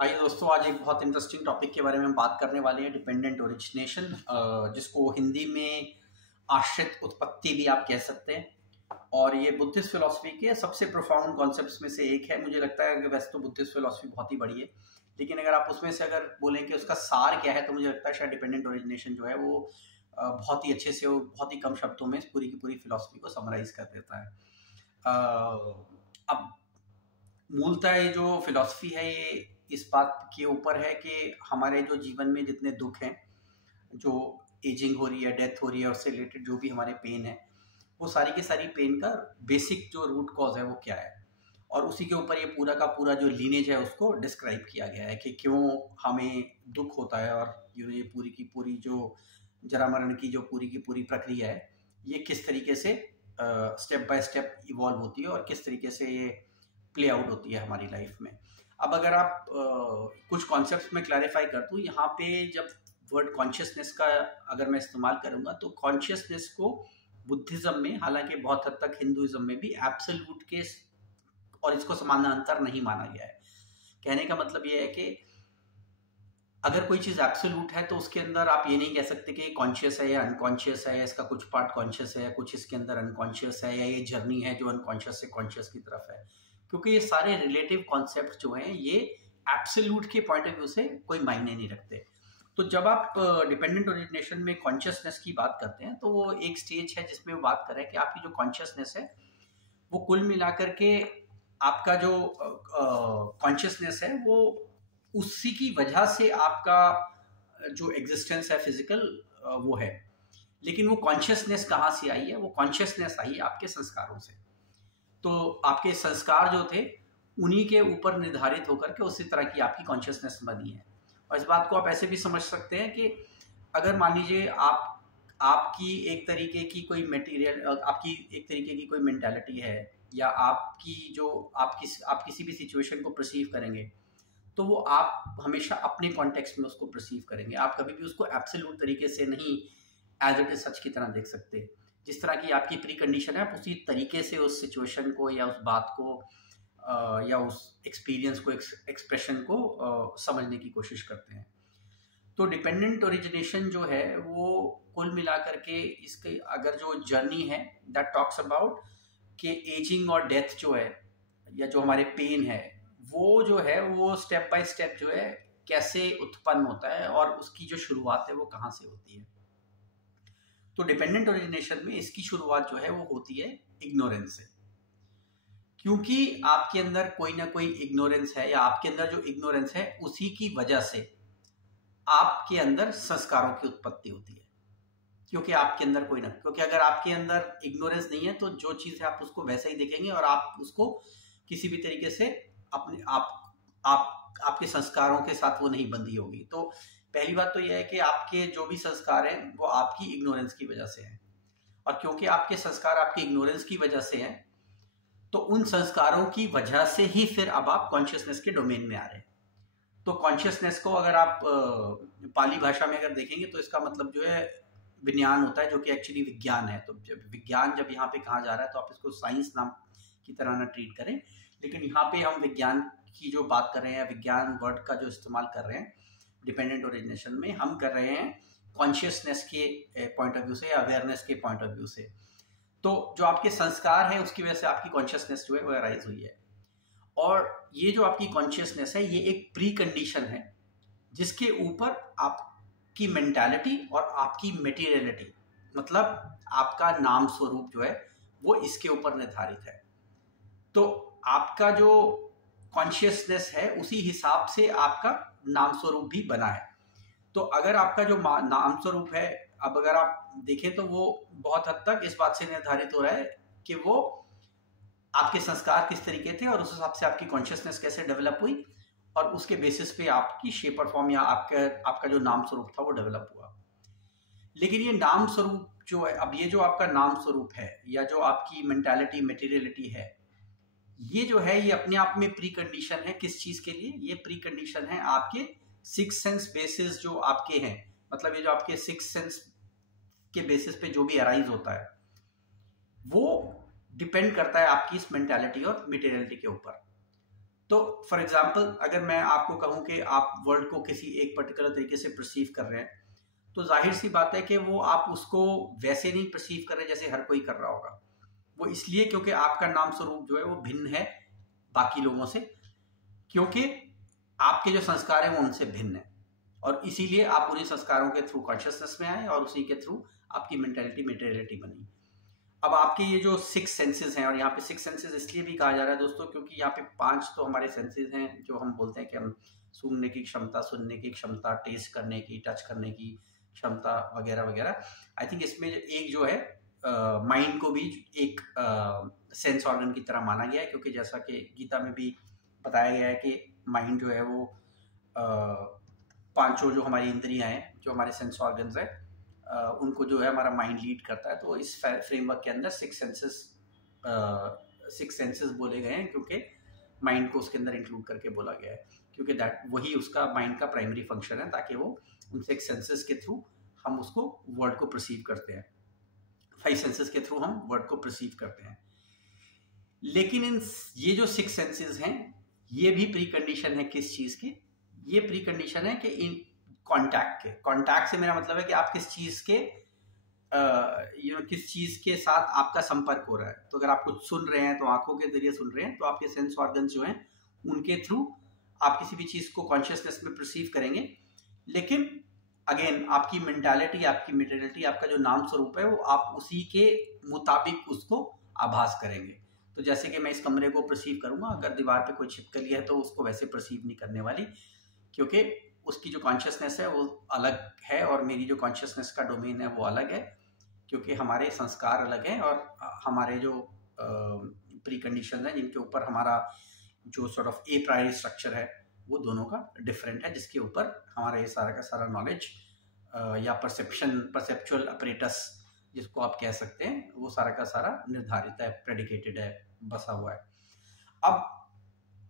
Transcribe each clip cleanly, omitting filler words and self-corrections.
आइए दोस्तों, आज एक बहुत इंटरेस्टिंग टॉपिक के बारे में हम बात करने वाले हैं, डिपेंडेंट ओरिजिनेशन, जिसको हिंदी में आश्रित उत्पत्ति भी आप कह सकते हैं। और ये बुद्धिस्ट फिलॉसफी के सबसे प्रोफाउंड कॉन्सेप्ट्स में से एक है। मुझे लगता है कि वैसे तो बुद्धिस्ट फिलॉसफी बहुत ही बड़ी है, लेकिन अगर आप उसमें से अगर बोलें कि उसका सार क्या है, तो मुझे लगता है शायद डिपेंडेंट ओरिजिनेशन जो है वो बहुत ही अच्छे से और बहुत ही कम शब्दों में पूरी की पूरी फिलॉसफी को समराइज कर देता है। अब मूलतः ये जो फिलॉसफी है ये इस बात के ऊपर है कि हमारे जो जीवन में जितने दुख हैं, जो एजिंग हो रही है, डेथ हो रही है, उससे रिलेटेड जो भी हमारे पेन है, वो सारी की सारी पेन का बेसिक जो रूट कॉज है वो क्या है। और उसी के ऊपर ये पूरा का पूरा जो लीनेज है उसको डिस्क्राइब किया गया है कि क्यों हमें दुख होता है, और ये पूरी की पूरी जो जरा मरण की जो पूरी की पूरी प्रक्रिया है ये किस तरीके से स्टेप बाय स्टेप इवॉल्व होती है और किस तरीके से ये प्ले आउट होती है हमारी लाइफ में। अब अगर आप कुछ कॉन्सेप्ट्स में क्लैरिफाई कर दूँ यहाँ पे, जब वर्ड कॉन्शियसनेस का अगर मैं इस्तेमाल करूँगा, तो कॉन्शियसनेस को बुद्धिज्म में, हालांकि बहुत हद तक हिंदुइज्म में भी एब्सोल्यूट के और इसको समानांतर नहीं माना गया है। कहने का मतलब ये है कि अगर कोई चीज़ एब्सोल्यूट है तो उसके अंदर आप ये नहीं कह सकते कि कॉन्शियस है या अनकॉन्शियस है, या इसका कुछ पार्ट कॉन्शियस है या कुछ इसके अंदर अनकॉन्शियस है, या ये जर्नी है जो अनकॉन्शियस से कॉन्शियस की तरफ है, क्योंकि ये सारे रिलेटिव कॉन्सेप्ट जो हैं ये एब्सोल्यूट के पॉइंट ऑफ व्यू से कोई मायने नहीं रखते। तो जब आप डिपेंडेंट ओरिजिनेशन में कॉन्शियसनेस की बात करते हैं तो वो एक स्टेज है जिसमें वो बात करें कि आपकी जो कॉन्शियसनेस है वो कुल मिलाकर के आपका जो कॉन्शियसनेस है वो उसी की वजह से आपका जो एग्जिस्टेंस है फिजिकल वो है। लेकिन वो कॉन्शियसनेस कहाँ से आई है? वो कॉन्शियसनेस आई है आपके संस्कारों से। तो आपके संस्कार जो थे उन्हीं के ऊपर निर्धारित होकर के उसी तरह की आपकी कॉन्शियसनेस बनी है। और इस बात को आप ऐसे भी समझ सकते हैं कि अगर मान लीजिए आपकी एक तरीके की कोई मटेरियल, आपकी एक तरीके की कोई मेंटालिटी है, या आपकी जो आप किसी भी सिचुएशन को परसीव करेंगे, तो वो आप हमेशा अपने कॉन्टेक्स्ट में उसको परसीव करेंगे। आप कभी भी उसको एब्सोल्यूट तरीके से नहीं एज इट इज सच की तरह देख सकते। जिस तरह की आपकी प्री कंडीशन है, आप उसी तरीके से उस सिचुएशन को या उस बात को या उस एक्सपीरियंस को, एक्सप्रेशन को समझने की कोशिश करते हैं। तो डिपेंडेंट ओरिजिनेशन जो है वो कुल मिलाकर के इसके अगर जो जर्नी है दैट टॉक्स अबाउट कि एजिंग और डेथ जो है, या जो हमारे पेन है, वो जो है वो स्टेप बाय स्टेप जो है कैसे उत्पन्न होता है और उसकी जो शुरुआत है वो कहाँ से होती है। तो डिपेंडेंट ओरिजिनेशन में इसकी शुरुआत जो है वो होती है इग्नोरेंस से, क्योंकि आपके अंदर कोई ना कोई इग्नोरेंस है, या आपके अंदर जो इग्नोरेंस है उसी की वजह से आपके अंदर संस्कारों की उत्पत्ति होती है। क्योंकि आपके अंदर क्योंकि अगर आपके अंदर इग्नोरेंस नहीं है तो जो चीज़ है आप उसको वैसे ही देखेंगे और आप उसको किसी भी तरीके से अपने आपके संस्कारों के साथ वो नहीं बंधी होगी। तो पहली बात तो यह है कि आपके जो भी संस्कार हैं वो आपकी इग्नोरेंस की वजह से हैं, और क्योंकि आपके संस्कार आपकी इग्नोरेंस की वजह से हैं, तो उन संस्कारों की वजह से ही फिर अब आप कॉन्शियसनेस के डोमेन में आ रहे हैं। तो कॉन्शियसनेस को अगर आप पाली भाषा में अगर देखेंगे तो इसका मतलब जो है विज्ञान होता है, जो कि एक्चुअली विज्ञान है। तो जब यहाँ पे कहा जा रहा है तो आप इसको साइंस नाम की तरह ना ट्रीट करें, लेकिन यहाँ पे हम विज्ञान की जो बात कर रहे हैं, विज्ञान वर्ड का जो इस्तेमाल कर रहे हैं डिपेंडेंट ओरिजिनेशन में, हम कर रहे हैं कॉन्शियसनेस के पॉइंट ऑफ व्यू से या अवेयरनेस के पॉइंट ऑफ व्यू से। तो जो आपके संस्कार हैं उसकी वजह से आपकी कॉन्शियसनेस जो है वो अराइज हुई है। और ये जो आपकी कॉन्शियसनेस है ये एक प्री कंडीशन है जिसके ऊपर आपकी मेंटालिटी और आपकी मटेरियलिटी, मतलब आपका नाम स्वरूप जो है वो इसके ऊपर निर्धारित है। तो आपका जो कॉन्शियसनेस है उसी हिसाब से आपका नाम स्वरूप भी बना है। तो अगर आपका जो नाम स्वरूप है, अब अगर आप देखें तो वो बहुत हद तक इस बात से निर्धारित हो रहा है कि वो आपके संस्कार किस तरीके थे और उस हिसाब से आपकी कॉन्शियसनेस कैसे डेवलप हुई, और उसके बेसिस पे आपकी शेप और फॉर्म या आपका जो नाम स्वरूप था वो डेवलप हुआ। लेकिन ये नाम स्वरूप जो है, अब ये जो आपका नाम स्वरूप है या जो आपकी मेंटालिटी मटेरियलिटी है, ये जो है ये अपने आप में प्री कंडीशन है। किस चीज के लिए? ये प्री कंडीशन है आपके सिक्स सेंस बेसिस जो आपके हैं, मतलब ये जो आपके सिक्स सेंस के बेसिस पे जो भी अराइज होता है वो डिपेंड करता है आपकी इस मेंटालिटी और मटेरियलिटी के ऊपर। तो फॉर एग्जांपल अगर मैं आपको कहूं कि आप वर्ल्ड को किसी एक पर्टिकुलर तरीके से परसीव कर रहे हैं, तो जाहिर सी बात है कि वो आप उसको वैसे नहीं परसीव कर रहे जैसे हर कोई कर रहा होगा। वो इसलिए क्योंकि आपका नाम स्वरूप जो है वो भिन्न है बाकी लोगों से, क्योंकि आपके जो संस्कार हैं वो उनसे भिन्न है, और इसीलिए आप उन्हीं संस्कारों के थ्रू कॉन्शियसनेस में आए और उसी के थ्रू आपकी मेंटेलिटी मटेरियलिटी बनी। अब आपके ये जो 6 सेंसेस हैं, और यहाँ पे 6 सेंसेस इसलिए भी कहा जा रहा है दोस्तों क्योंकि यहाँ पे 5 तो हमारे सेंसेस हैं जो हम बोलते हैं कि हम सूंघने की क्षमता, सुनने की क्षमता, टेस्ट करने की, टच करने की क्षमता वगैरह वगैरह। आई थिंक इसमें एक जो है माइंड को भी एक सेंस ऑर्गन की तरह माना गया है, क्योंकि जैसा कि गीता में भी बताया गया है कि माइंड जो है वो पांचों जो हमारी इंद्रियां हैं, जो हमारे सेंस ऑर्गन्स हैं, उनको जो है हमारा माइंड लीड करता है। तो इस फ्रेमवर्क के अंदर 6 सेंसेस बोले गए हैं, क्योंकि माइंड को उसके अंदर इंक्लूड करके बोला गया है, क्योंकि दैट वही उसका माइंड का प्राइमरी फंक्शन है, ताकि वो उन 6 सेंसेस के थ्रू हम उसको वर्ड को परसीव करते हैं। 5 सेंसेस के थ्रू हम वर्ड को परसीव करते हैं। लेकिन ये जो 6 सेंसेस हैं, ये भी प्री कंडीशन है किस चीज की? ये प्री कंडीशन है कि इन कॉन्टैक्ट से मेरा मतलब है कि आप किस चीज के किस चीज के साथ आपका संपर्क हो रहा है। तो अगर आप कुछ सुन रहे हैं तो आंखों के जरिए सुन रहे हैं, तो आपके सेंस ऑर्गन्स जो हैं उनके थ्रू आप किसी भी चीज को कॉन्शियसनेस में परसीव करेंगे। लेकिन अगेन आपकी मेंटालिटी, आपकी मटेरियलिटी, आपका जो नाम स्वरूप है वो आप उसी के मुताबिक उसको आभास करेंगे। तो जैसे कि मैं इस कमरे को परसीव करूंगा, अगर दीवार पे कोई छिपकली है तो उसको वैसे परसीव नहीं करने वाली, क्योंकि उसकी जो कॉन्शियसनेस है वो अलग है और मेरी जो कॉन्शियसनेस का डोमेन है वो अलग है, क्योंकि हमारे संस्कार अलग हैं और हमारे जो प्री कंडीशन है जिनके ऊपर हमारा जो sort of A priori structure है वो दोनों का डिफरेंट है, जिसके ऊपर हमारा ये सारा का सारा नॉलेज या परसेप्चुअल अपरेटस जिसको आप कह सकते हैं, वो सारा का सारा निर्धारित है, प्रेडिकेटेड है, बसा हुआ है। अब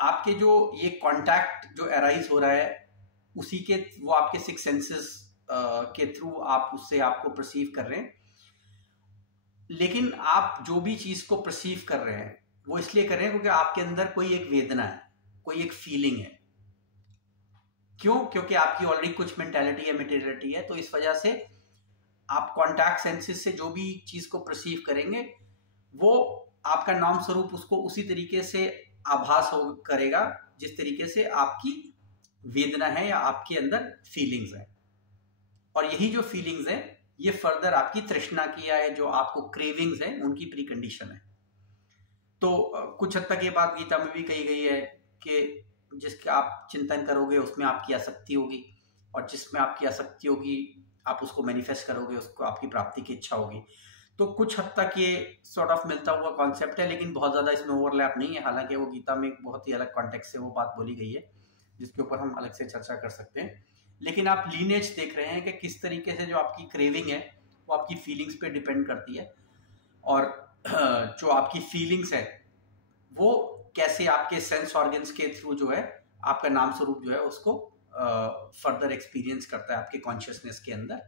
आपके जो ये कॉन्टैक्ट जो अराइज हो रहा है उसी के वो आपके 6 सेंसेस के थ्रू आप उससे आपको परसीव कर रहे हैं। लेकिन आप जो भी चीज को परसीव कर रहे हैं वो इसलिए कर रहे हैं क्योंकि आपके अंदर कोई एक वेदना है, कोई एक फीलिंग है। क्यों? क्योंकि आपकी ऑलरेडी कुछ मेंटालिटी है, मटेरियलिटी है, तो इस वजह से आप कॉन्टैक्ट सेंसेस से जो भी चीज को परसीव करेंगे वो आपका नाम स्वरूप उसको उसी तरीके से आभास करेगा जिस तरीके से आपकी वेदना है या आपके अंदर फीलिंग्स है। और यही जो फीलिंग्स है ये फर्दर आपकी तृष्णा की है, जो आपको क्रेविंग्स है उनकी प्री कंडीशन है। तो कुछ हद तक ये बात गीता में भी कही गई है कि जिसका आप चिंतन करोगे उसमें आपकी आसक्ति होगी, और जिसमें आपकी आसक्ति होगी आप उसको मैनिफेस्ट करोगे, उसको आपकी प्राप्ति की इच्छा होगी। तो कुछ हद तक ये सॉर्ट ऑफ मिलता हुआ कॉन्सेप्ट है, लेकिन बहुत ज़्यादा इसमें ओवरलैप नहीं है। हालांकि वो गीता में एक बहुत ही अलग कॉन्टेक्स्ट से वो बात बोली गई है जिसके ऊपर हम अलग से चर्चा कर सकते हैं। लेकिन आप लीनेज देख रहे हैं कि किस तरीके से जो आपकी क्रेविंग है वो आपकी फीलिंग्स पे डिपेंड करती है, और जो आपकी फीलिंग्स है वो कैसे आपके सेंस ऑर्गन्स के थ्रू जो है आपका नाम स्वरूप जो है उसको फर्दर एक्सपीरियंस करता है आपके कॉन्शियसनेस के अंदर,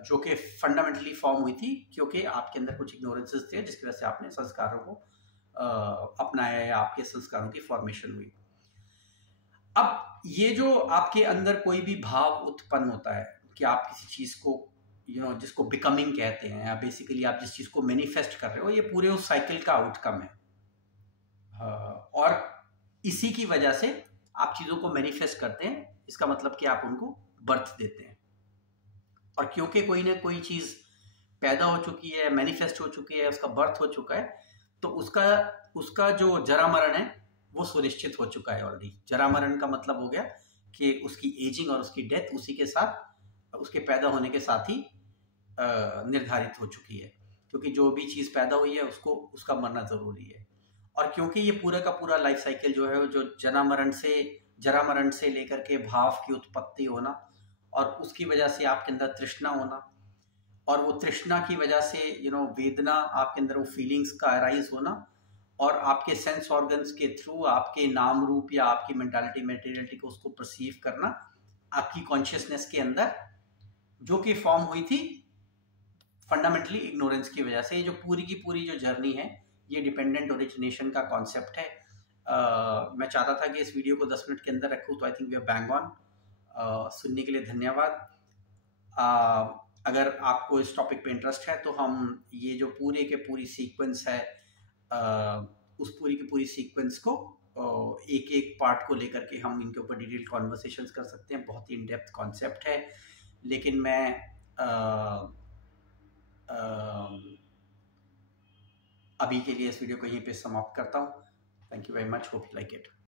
जो कि फंडामेंटली फॉर्म हुई थी क्योंकि आपके अंदर कुछ इग्नोरेंसेस थे जिसकी वजह से आपने संस्कारों को अपनाया या आपके संस्कारों की फॉर्मेशन हुई। अब ये जो आपके अंदर कोई भी भाव उत्पन्न होता है कि आप किसी चीज को जिसको बिकमिंग कहते हैं, या बेसिकली आप जिस चीज को मैनिफेस्ट कर रहे हो, ये पूरे उस साइकिल का आउटकम है। और इसी की वजह से आप चीजों को मैनिफेस्ट करते हैं, इसका मतलब कि आप उनको बर्थ देते हैं। और क्योंकि कोई ना कोई चीज पैदा हो चुकी है, मैनिफेस्ट हो चुकी है, उसका बर्थ हो चुका है, तो उसका जो जरा मरण है वो सुनिश्चित हो चुका है ऑलरेडी। जरा मरण का मतलब हो गया कि उसकी एजिंग और उसकी डेथ उसी के साथ, उसके पैदा होने के साथ ही निर्धारित हो चुकी है, क्योंकि जो भी चीज पैदा हुई है उसका मरना जरूरी है। और क्योंकि ये पूरा का पूरा लाइफ साइकिल जो है जो जरा मरण से लेकर के भाव की उत्पत्ति होना, और उसकी वजह से आपके अंदर तृष्णा होना, और वो तृष्णा की वजह से वेदना आपके अंदर वो फीलिंग्स का अराइज होना, और आपके सेंस ऑर्गन्स के थ्रू आपके नाम रूप या आपकी मेंटालिटी मटेरियलिटी को उसको परसीव करना आपकी कॉन्शियसनेस के अंदर, जो कि फॉर्म हुई थी फंडामेंटली इग्नोरेंस की वजह से। ये जो पूरी की पूरी जो जर्नी है ये डिपेंडेंट ओरिजिनेशन का कॉन्सेप्ट है, मैं चाहता था कि इस वीडियो को 10 मिनट के अंदर रखूँ, तो I think we are bang on. सुनने के लिए धन्यवाद। अगर आपको इस टॉपिक पे इंटरेस्ट है तो हम ये जो पूरे के पूरी सीक्वेंस है, उस पूरी की पूरी सीक्वेंस को एक एक पार्ट को लेकर के हम इनके ऊपर डिटेल कॉन्वर्सेशंस कर सकते हैं। बहुत ही इन डेप्थ कॉन्सेप्ट है, लेकिन मैं अभी के लिए इस वीडियो को यहीं पे समाप्त करता हूँ। Thank you very much, hope you like it.